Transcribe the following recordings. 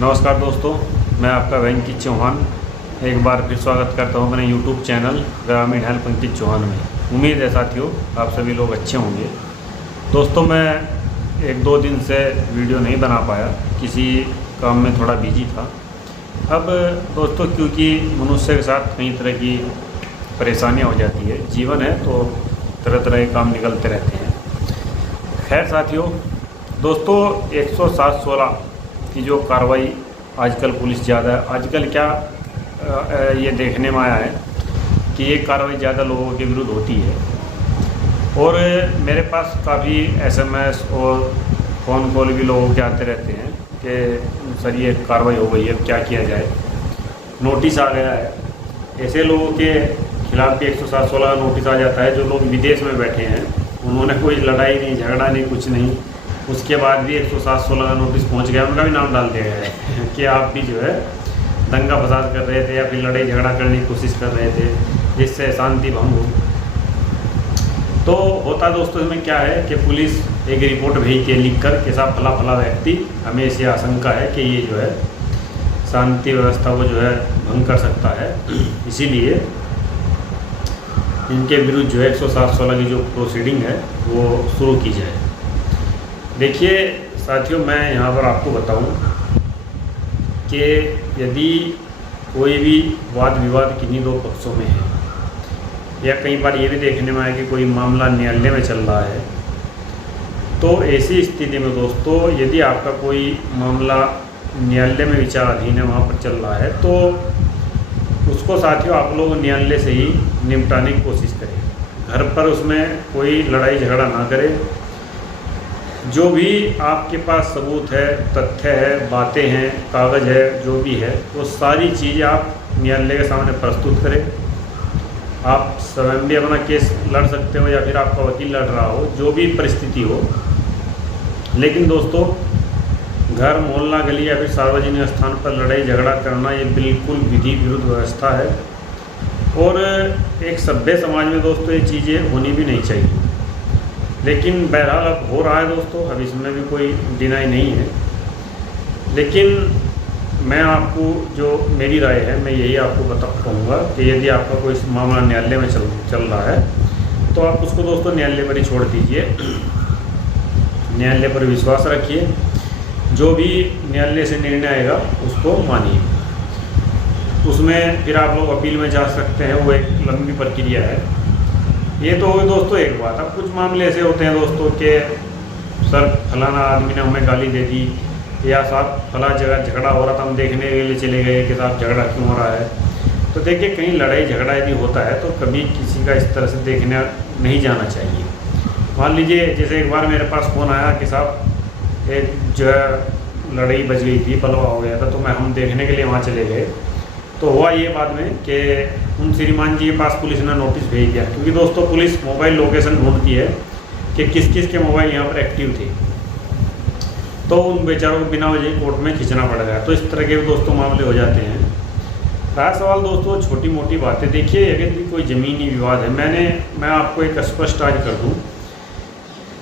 नमस्कार दोस्तों, मैं आपका वेंकित चौहान एक बार फिर स्वागत करता हूं अपने YouTube चैनल ग्रामीण हेल्प अंकित चौहान में। उम्मीद है साथियों आप सभी लोग अच्छे होंगे। दोस्तों मैं एक दो दिन से वीडियो नहीं बना पाया, किसी काम में थोड़ा बिजी था। अब दोस्तों क्योंकि मनुष्य के साथ कई तरह की परेशानियां हो जाती है, जीवन है तो तरह तरह के काम निकलते रहते हैं। खैर साथियों, दोस्तों 107/16 की जो कार्रवाई आजकल पुलिस ज़्यादा है, आजकल क्या ये देखने में आया है कि ये कार्रवाई ज़्यादा लोगों के विरुद्ध होती है। और मेरे पास काफ़ी SMS और फ़ोन कॉल भी लोगों के आते रहते हैं कि सर ये कार्रवाई हो गई है, क्या किया जाए, नोटिस आ गया है। ऐसे लोगों के खिलाफ भी 107/16 का नोटिस आ जाता है जो लोग विदेश में बैठे हैं, उन्होंने कोई लड़ाई नहीं, झगड़ा नहीं, कुछ नहीं, उसके बाद भी 107/16 का नोटिस पहुंच गया, उनका भी नाम डाल दिया गया है कि आप भी जो है दंगा फसाद कर रहे थे या फिर लड़ाई झगड़ा करने की कोशिश कर रहे थे जिससे शांति भंग हो। तो होता दोस्तों इसमें क्या है कि पुलिस एक रिपोर्ट भेजती है लिख कर कि साहब फला फला व्यक्ति, हमें ऐसी आशंका है कि ये जो है शांति व्यवस्था को जो है भंग कर सकता है, इसीलिए इनके विरुद्ध जो है 107/16 की जो प्रोसीडिंग है वो शुरू की जाए। देखिए साथियों, मैं यहाँ पर आपको बताऊं कि यदि कोई भी वाद विवाद किन्हीं दो पक्षों में है, या कई बार ये भी देखने में आया कि कोई मामला न्यायालय में चल रहा है, तो ऐसी स्थिति में दोस्तों यदि आपका कोई मामला न्यायालय में विचाराधीन है, वहाँ पर चल रहा है, तो उसको साथियों आप लोग न्यायालय से ही निपटाने की कोशिश करें। घर पर उसमें कोई लड़ाई झगड़ा ना करें। जो भी आपके पास सबूत है, तथ्य है, बातें हैं, कागज़ है, जो भी है, वो सारी चीज़ें आप न्यायालय के सामने प्रस्तुत करें। आप स्वयं भी अपना केस लड़ सकते हो या फिर आपका वकील लड़ रहा हो, जो भी परिस्थिति हो। लेकिन दोस्तों घर, मोहल्ला, गली या फिर सार्वजनिक स्थान पर लड़ाई झगड़ा करना ये बिल्कुल विधि विरुद्ध व्यवस्था है और एक सभ्य समाज में दोस्तों ये चीज़ें होनी भी नहीं चाहिए। लेकिन बहरहाल अब हो रहा है दोस्तों, अब इसमें भी कोई डिनाई नहीं है। लेकिन मैं आपको जो मेरी राय है मैं यही आपको बता पाऊँगा कि यदि आपका कोई मामला न्यायालय में चल रहा है तो आप उसको दोस्तों न्यायालय पर ही छोड़ दीजिए, न्यायालय पर विश्वास रखिए, जो भी न्यायालय से निर्णय आएगा उसको मानिए। उसमें फिर आप लोग अपील में जा सकते हैं, वो एक लंबी प्रक्रिया है। ये तो हो दोस्तों एक बात। अब कुछ मामले ऐसे होते हैं दोस्तों कि सर फलाना आदमी ने हमें गाली दे दी, या साहब फला जगह झगड़ा हो रहा था, हम देखने के लिए चले गए कि साहब झगड़ा क्यों हो रहा है। तो देखिए कहीं लड़ाई झगड़ा यदि होता है तो कभी किसी का इस तरह से देखने नहीं जाना चाहिए। मान लीजिए जैसे एक बार मेरे पास फ़ोन आया कि साहब एक जो है लड़ाई बच गई थी, पलवा हो गया था, तो हम देखने के लिए वहाँ चले गए। तो हुआ ये बाद में कि उन श्रीमान जी के पास पुलिस ने नोटिस भेज दिया, क्योंकि दोस्तों पुलिस मोबाइल लोकेशन ढूंढती है कि किस किस के मोबाइल यहाँ पर एक्टिव थे। तो उन बेचारों को बिना वजह कोर्ट में खींचना पड़ गया। तो इस तरह के दोस्तों मामले हो जाते हैं। रहा सवाल दोस्तों छोटी मोटी बातें, देखिए अगर भी कोई ज़मीनी विवाद है, मैं आपको एक स्पष्ट आज कर दूँ,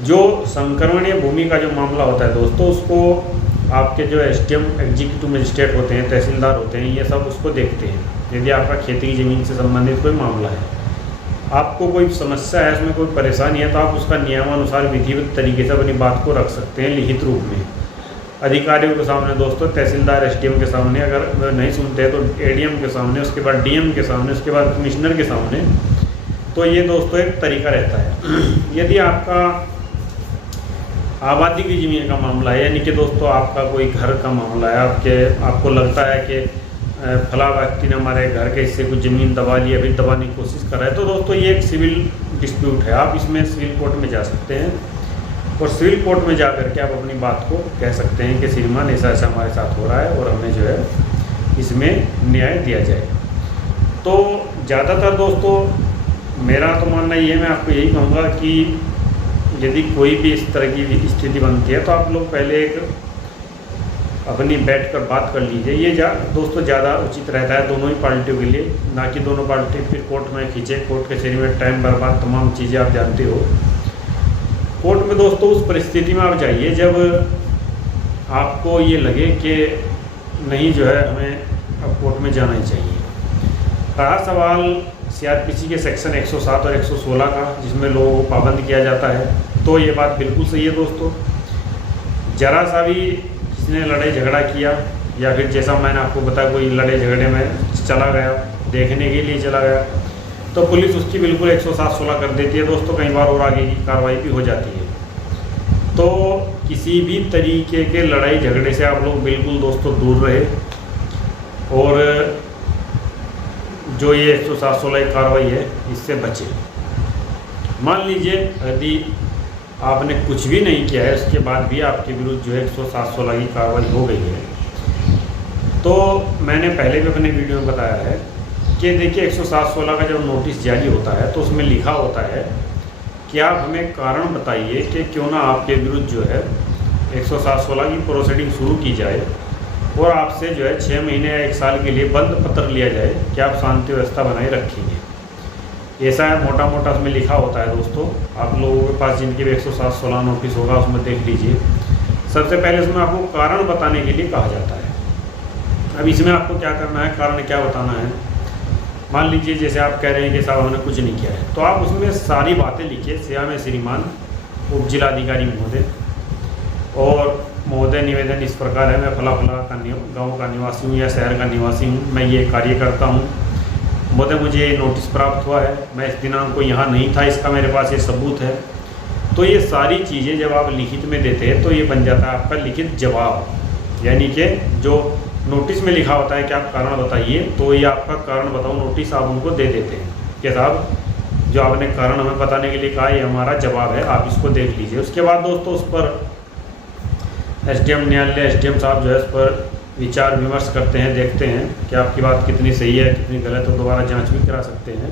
जो संक्रमणीय भूमि का जो मामला होता है दोस्तों, उसको आपके जो SDM एग्जीक्यूटिव मजिस्ट्रेट होते हैं, तहसीलदार होते हैं, ये सब उसको देखते हैं। यदि आपका खेती की ज़मीन से संबंधित कोई मामला है, आपको कोई समस्या है, उसमें कोई परेशानी है, तो आप उसका नियमानुसार विधिवत तरीके से अपनी बात को रख सकते हैं लिखित रूप में अधिकारियों के सामने दोस्तों, तहसीलदार SDM के सामने, अगर नहीं सुनते तो ADM के सामने, उसके बाद DM के सामने, उसके बाद कमिश्नर के सामने। तो ये दोस्तों एक तरीका रहता है। यदि आपका आबादी की ज़मीन का मामला है, यानी कि दोस्तों आपका कोई घर का मामला है, आपको लगता है कि फला व्यक्ति ने हमारे घर के हिस्से कुछ ज़मीन दबा ली है, फिर दबाने की कोशिश कर रहा है, तो दोस्तों ये एक सिविल डिस्प्यूट है। आप इसमें सिविल कोर्ट में जा सकते हैं और सिविल कोर्ट में जा कर के आप अपनी बात को कह सकते हैं कि श्रीमान ऐसा ऐसा हमारे साथ हो रहा है और हमें जो है इसमें न्याय दिया जाए। तो ज़्यादातर दोस्तों मेरा तो मानना ये है, मैं आपको यही कहूँगा कि यदि कोई भी इस तरह की स्थिति बनती है तो आप लोग पहले एक अपनी बैठ कर बात कर लीजिए। ये दोस्तों ज़्यादा उचित रहता है दोनों ही पार्टियों के लिए, ना कि दोनों पार्टी फिर कोर्ट में खींचे, कोर्ट कचहरी में टाइम बर्बाद, तमाम चीज़ें आप जानते हो। कोर्ट में दोस्तों उस परिस्थिति में आप जाइए जब आपको ये लगे कि नहीं जो है हमें अब कोर्ट में जाना ही चाहिए। रहा सवाल CRPC के सेक्शन 107 और 116 का, जिसमें लोगों को पाबंद किया जाता है, तो ये बात बिल्कुल सही है दोस्तों। जरा सा भी किसने लड़ाई झगड़ा किया या फिर जैसा मैंने आपको बताया कोई लड़ाई झगड़े में चला गया, देखने के लिए चला गया, तो पुलिस उसकी बिल्कुल 107-16 कर देती है दोस्तों। कई बार और आगे की कार्रवाई भी हो जाती है। तो किसी भी तरीके के लड़ाई झगड़े से आप लोग बिल्कुल दोस्तों दूर रहे, और जो ये 107-16 की कार्रवाई है इससे बचे। मान लीजिए यदि आपने कुछ भी नहीं किया है, उसके बाद भी आपके विरुद्ध जो है 107-16 की कार्रवाई हो गई है, तो मैंने पहले भी अपने वीडियो में बताया है कि देखिए 107-16 का जब नोटिस जारी होता है तो उसमें लिखा होता है कि आप हमें कारण बताइए कि क्यों ना आपके विरुद्ध जो है 107-16 की प्रोसीडिंग शुरू की जाए और आपसे जो है 6 महीने या 1 साल के लिए बंद पत्र लिया जाए कि आप शांति व्यवस्था बनाए रखेंगे। ऐसा है मोटा मोटा उसमें लिखा होता है दोस्तों। आप लोगों के पास जिनके भी 107-16 नोटिस होगा उसमें देख लीजिए। सबसे पहले उसमें आपको कारण बताने के लिए कहा जाता है। अब इसमें आपको क्या करना है, कारण क्या बताना है। मान लीजिए जैसे आप कह रहे हैं कि साहब हमने कुछ नहीं किया है, तो आप उसमें सारी बातें लिखिए। सेवा में श्रीमान उप जिलाधिकारी महोदय, और महोदय निवेदन इस प्रकार है, मैं फला फला का गाँव का निवासी हूँ या शहर का निवासी हूँ, मैं ये कार्य करता हूँ। महोदय मुझे ये नोटिस प्राप्त हुआ है, मैं इस दिनांक को यहाँ नहीं था, इसका मेरे पास ये सबूत है। तो ये सारी चीज़ें जब आप लिखित में देते हैं तो ये बन जाता है आपका लिखित जवाब। यानी कि जो नोटिस में लिखा होता है कि आप कारण बताइए, तो ये आपका कारण बताओ नोटिस आप उनको दे देते हैं कि साहब जो आपने कारण हमें बताने के लिए कहा ये हमारा जवाब है, आप इसको देख लीजिए। उसके बाद दोस्तों उस पर SDM न्यायालय SDM साहब जो है उस पर विचार विमर्श करते हैं, देखते हैं कि आपकी बात कितनी सही है कितनी गलत, तो दोबारा जांच भी करा सकते हैं।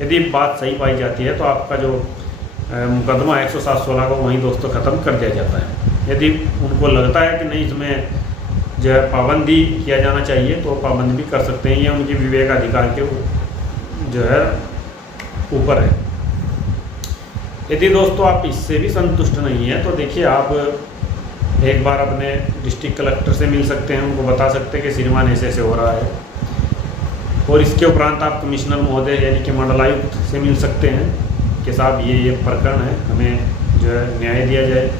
यदि बात सही पाई जाती है तो आपका जो मुकदमा 107-16 को वहीं दोस्तों ख़त्म कर दिया जाता है। यदि उनको लगता है कि नहीं इसमें जो है पाबंदी किया जाना चाहिए तो पाबंदी भी कर सकते हैं, ये उनके विवेक अधिकार के जो है ऊपर है। यदि दोस्तों आप इससे भी संतुष्ट नहीं है तो देखिए आप एक बार अपने डिस्ट्रिक्ट कलेक्टर से मिल सकते हैं, उनको बता सकते हैं कि श्रीमान ऐसे ऐसे हो रहा है। और इसके उपरांत आप कमिश्नर महोदय यानी कि मंडलायुक्त से मिल सकते हैं कि साहब ये प्रकरण है, हमें जो है न्याय दिया जाए।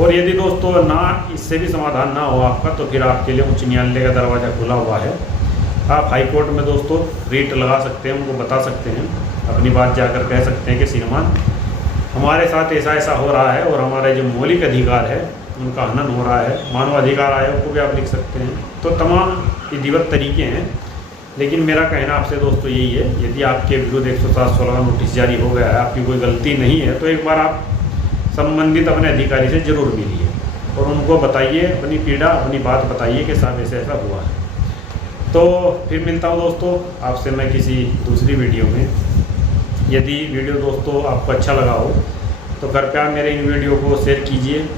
और यदि दोस्तों ना इससे भी समाधान ना हो आपका, तो फिर आपके लिए उच्च न्यायालय का दरवाज़ा खुला हुआ है। आप हाई कोर्ट में दोस्तों रीट लगा सकते हैं, उनको बता सकते हैं, अपनी बात जाकर कह सकते हैं कि श्रीमान हमारे साथ ऐसा ऐसा हो रहा है और हमारे जो मौलिक अधिकार है उनका हनन हो रहा है। मानवाधिकार आयोग को भी आप लिख सकते हैं। तो तमाम विधिवत तरीके हैं, लेकिन मेरा कहना आपसे दोस्तों यही है, यदि आपके विरुद्ध 107-16 नोटिस जारी हो गया है, आपकी कोई गलती नहीं है, तो एक बार आप संबंधित अपने अधिकारी से ज़रूर मिलिए और उनको बताइए अपनी पीड़ा, अपनी बात बताइए कि साहब ऐसे ऐसा हुआ है। तो फिर मिलता हूँ दोस्तों आपसे मैं किसी दूसरी वीडियो में। यदि वीडियो दोस्तों आपको अच्छा लगा हो तो कृपया मेरे इन वीडियो को शेयर कीजिए,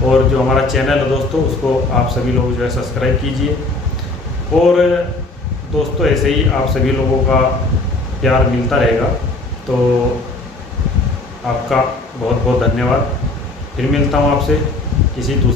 और जो हमारा चैनल है दोस्तों उसको आप सभी लोग जो है सब्सक्राइब कीजिए। और दोस्तों ऐसे ही आप सभी लोगों का प्यार मिलता रहेगा, तो आपका बहुत बहुत धन्यवाद। फिर मिलता हूँ आपसे किसी दूसरे